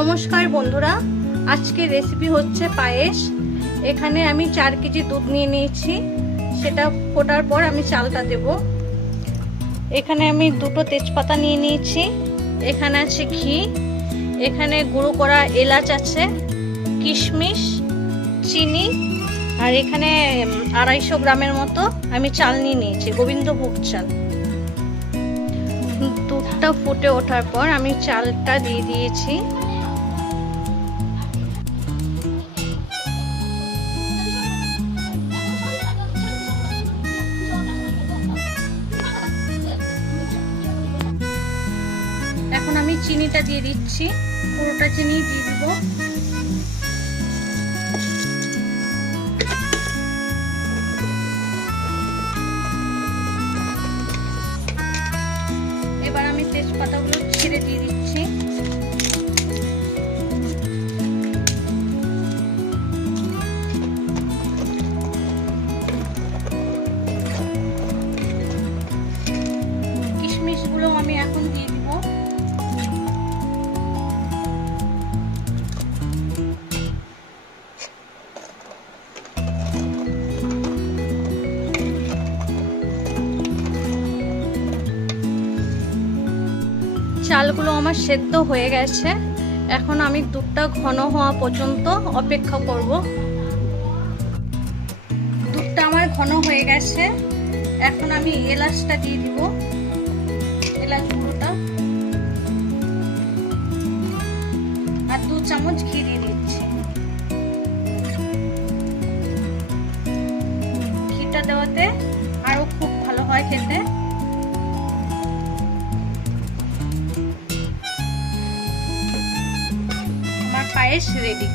নমস্কার বন্ধুরা, আজকের রেসিপি হচ্ছে পায়েস। এখানে আমি 4 কেজি দুধ নিয়ে নিয়েছি, সেটা ফোটার পর আমি চালটা দেব। এখানে আমি 2টো তেজপাতা নিয়ে নিয়েছি, এখানে আছে ঘি, এখানে গুঁড়ো করা এলাচ আছে, কিশমিশ, চিনি, আর এখানে 250 গ্রামের মতো আমি চাল নিয়ে নিয়েছি, গোবিন্দভোগ চাল। দুধটা ফুটে ওঠার পর আমি চালটা দিয়ে দিয়েছি। এখন আমি চিনিটা দিয়ে দিচ্ছি, পুরোটা চিনি দিয়ে দিব। এবার আমি তেজপাতাগুলো ছিঁড়ে দিয়ে দিচ্ছি। কিশমিশগুলো আমি এখন দিয়ে দিব। চালগুলো আমার সেদ্ধ হয়ে গেছে, এখন আমি দুধটা ঘন হওয়া পর্যন্ত অপেক্ষা করব। দুধটা আমার ঘন হয়ে গেছে, এখন আমি এলাচটা দিয়ে দিব, এলাচ গুঁড়োটা, আর 2 চামচ ঘি দিয়ে দিচ্ছি। ঘিটা দেওয়াতে আরো খুব ভালো হয় খেতে। পায়েস রেডি।